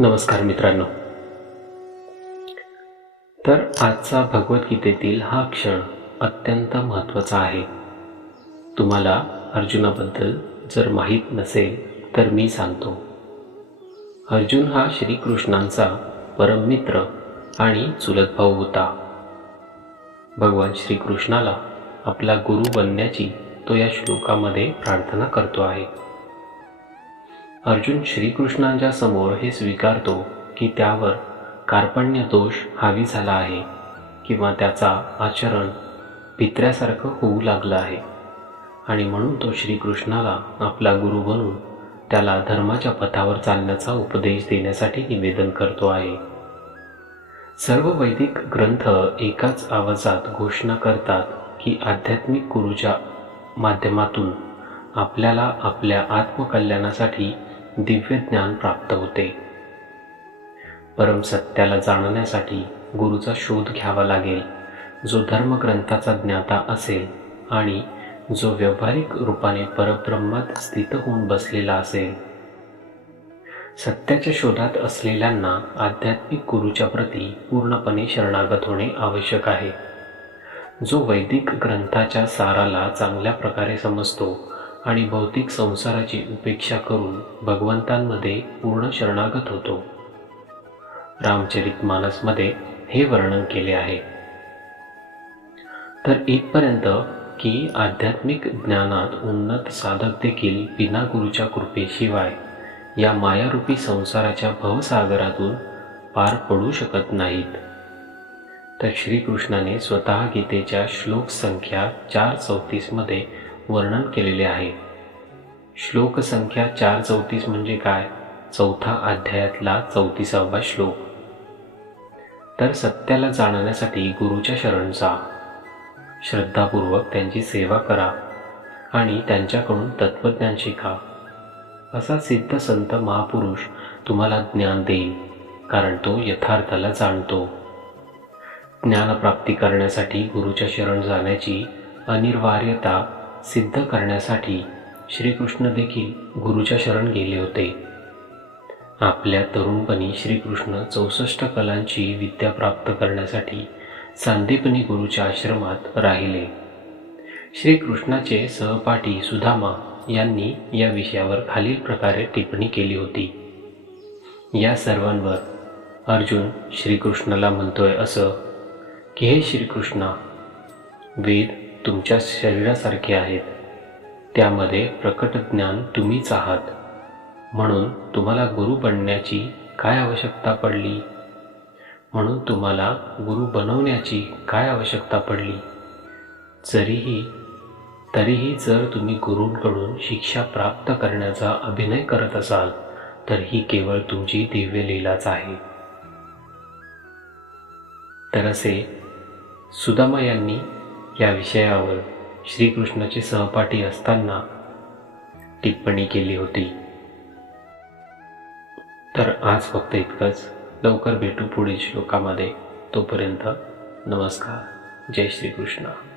नमस्कार मित्रांनो. तर आजचा भगवद्गीतेतील हा क्षण अत्यंत महत्त्वाचा आहे. तुम्हाला अर्जुनाबद्दल जर माहीत नसेल तर मी सांगतो. अर्जुन हा श्रीकृष्णांचा परममित्र आणि चुलत भाऊ होता. भगवान श्रीकृष्णाला आपला गुरु बनण्याची तो या श्लोकामध्ये प्रार्थना करतो आहे. अर्जुन श्रीकृष्णांच्या समोर हे स्वीकारतो की त्यावर कार्पण्य दोष हावी झाला आहे किंवा त्याचा आचरण भित्र्यासारखं होऊ लागलं आहे. आणि म्हणून तो श्रीकृष्णाला आपला गुरु बनून त्याला धर्माच्या पथावर चालण्याचा उपदेश देण्यासाठी निवेदन करतो आहे. सर्व वैदिक ग्रंथ एकाच आवाजात घोषणा करतात की आध्यात्मिक गुरुच्या माध्यमातून आपल्याला आपल्या आत्मकल्याणासाठी दिव्य ज्ञान प्राप्त होते. परम सत्याला जाणण्यासाठी गुरुचा शोध घ्यावा लागेल. जो धर्मग्रंथाचा ज्ञाता असेल आणि जो व्यवहारिक रूपाने परब्रह्मात स्थित होऊन बसलेला असेल. सत्याच्या शोधात असलेल्यांना आध्यात्मिक गुरुच्या प्रती पूर्णपणे शरणागत होणे आवश्यक आहे. जो वैदिक ग्रंथाच्या साराला चांगल्या प्रकारे समजतो आणि भौतिक संसाराची उपेक्षा करून भगवंतांमध्ये पूर्ण शरणागत होतो. रामचरित मानसमध्ये हे वर्णन केले आहे. तर इथपर्यंत की आध्यात्मिक ज्ञानात उन्नत साधक देखील बिना गुरुच्या कृपेशिवाय या मायारूपी संसाराच्या भवसागरातून पार पडू शकत नाहीत. तर श्रीकृष्णाने स्वतः गीतेच्या श्लोक संख्या चार चौतीसमध्ये वर्णन केलेले आहे. श्लोक संख्या चार चौतीस म्हणजे काय? चौथा अध्यायातला चौतीसावा श्लोक. तर सत्याला जाणण्यासाठी गुरुच्या शरण जा. श्रद्धापूर्वक त्यांची सेवा करा आणि त्यांच्याकडून तत्त्वज्ञान शिका. असा सिद्ध संत महापुरुष तुम्हाला ज्ञान देईल कारण तो यथार्थाला जाणतो. ज्ञानप्राप्ती करण्यासाठी गुरुच्या शरण जाण्याची अनिवार्यता सिद्ध करण्यासाठी श्रीकृष्ण देखील गुरुच्या शरण गेले होते. आपल्या तरुणपणी श्रीकृष्ण चौसष्ट कलांची विद्या प्राप्त करण्यासाठी सांदीपनी गुरुच्या आश्रमात राहिले. श्रीकृष्णाचे सहपाठी सुधामा यांनी या विषयावर खालील प्रकारे टिप्पणी केली होती. या सर्वांवर अर्जुन श्रीकृष्णाला म्हणतोय असं की हे श्रीकृष्णा वेद तुमच्या शरीरासारखे आहेत. त्यामध्ये प्रकट ज्ञान तुम्हीच आहात. म्हणून तुम्हाला गुरु बनण्याची काय आवश्यकता पडली? म्हणून तुम्हाला गुरु बनवण्याची काय आवश्यकता पडली? जरीही तरीही जर तुम्ही गुरूंकडून शिक्षा प्राप्त करण्याचा अभिनय करत असाल तर ही केवळ तुमची दिव्य लीलाच आहे. तर असे सुदामा यांनी या विषयावर श्रीकृष्णाचे सहपाठी असताना टिप्पणी केली होती. तर आज फक्त इतकंच. लवकर भेटू पुढील श्लोकामध्ये. तोपर्यंत नमस्कार. जय श्रीकृष्ण.